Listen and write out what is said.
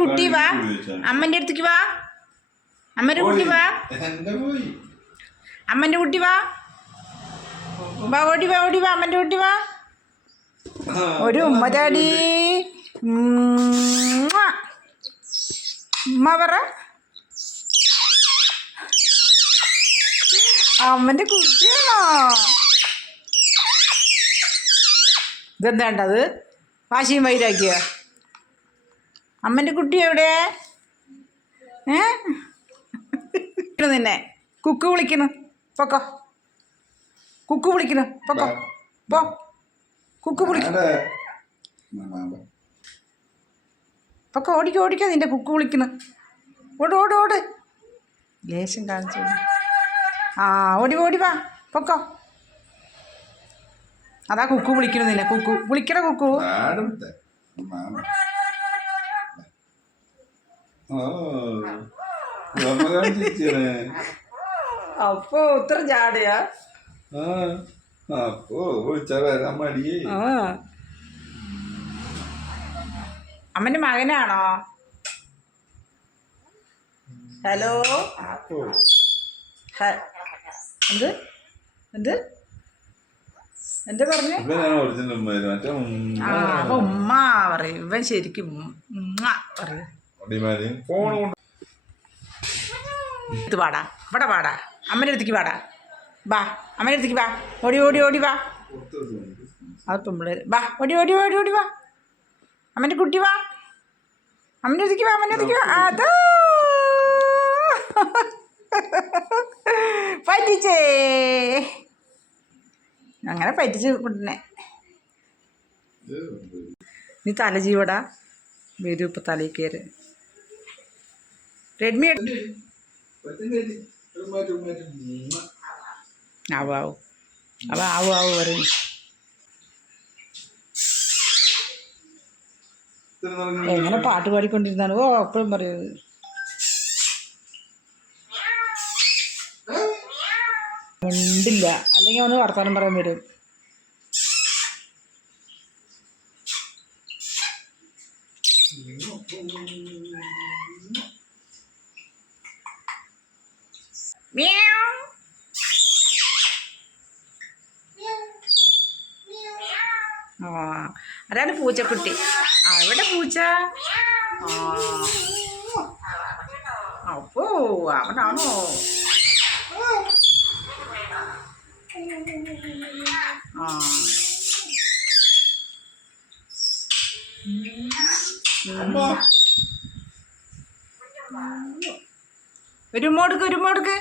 കുട്ടി വാ, അമ്മൻ്റെ അടുത്തേക്ക് വാ. അമ്മൻ്റെ കുട്ടി വാ, അമ്മൻ്റെ കുട്ടി വാ. വാ, ഓടി വാ, ഓടി വാ, അമ്മൻ്റെ കുട്ടി വാ. ഒരു ഉമ്മതാടി. ഉമ്മ പറ. അമ്മൻ്റെ കുട്ടിയാണോ? ഇതെന്താണ്ടത്? വാശിയും വൈരാക്കിയ അമ്മൻ്റെ കുട്ടി എവിടെ? നിന്നെ കുക്ക് വിളിക്കുന്നു. പൊക്കോ, കുക്ക് വിളിക്കുന്നു. പൊക്കോ, പോ. കുക്ക് വിളിക്കുന്നു. പൊക്കോ, ഓടിക്കോ, ഓടിക്കോ. നിന്റെ കുക്ക് വിളിക്കുന്നു. ഓട്, ഓട്, ഓട്. ലേശം കാണിച്ചു. ആ, ഓടി ഓടി വാ. പൊക്കോ. അതാ കുക്കു വിളിക്കണ. നിന്നെ കുക്കു വിളിക്കണ. കുക്കു അപ്പോ ഉത്തര ചാടയാ. അമ്മന്റെ മകനാണോ? ഹലോ, എന്ത് എന്ത് എന്താ പറഞ്ഞു? അപ്പൊ ഉമ്മ പറയും. ഇവൻ ശരിക്കും പറയും. ഇത് പാടാ, ഇവിടെ പാടാ. അമ്മൻ്റെ അടുത്തേക്ക് പാടാ. വാ, അമ്മൻ്റെ അടുത്തേക്ക് വാ. ഓടി ഓടി ഓടി വാ. അത് പിള്ളേർ. വാ, ഓടി ഓടി ഓടി ഓടി വാ. അമ്മൻ്റെ കുട്ടി വാ. അമ്മൻ്റെ അടുത്തേക്ക് വാ, അമ്മൻ്റെ അടുത്തേക്ക് വാ. അതോ പറ്റിച്ചേ. അങ്ങനെ പറ്റിച്ച് കുട്ടിനെ. നീ തല ജീവടാ. വരൂ, ഇപ്പം തലയിൽ കയറി. റെഡ്മി ആവു ആവു. അവ ആവു ആവു പറയും. എങ്ങനെ പാട്ട് പാടിക്കൊണ്ടിരുന്നാണ്. ഓ, എപ്പോഴും പറയുന്നത്. ഉണ്ടില്ല, അല്ലെങ്കിൽ ഒന്ന് വർത്താനം പറയാൻ വരും. ആ, അതാണ് പൂച്ചക്കുട്ടി. ആ, ഇവിടെ പൂച്ച. അപ്പോ അവനാണോ? ആ, ഒരു മോടുക്ക്, ഒരു മോടുക്ക്.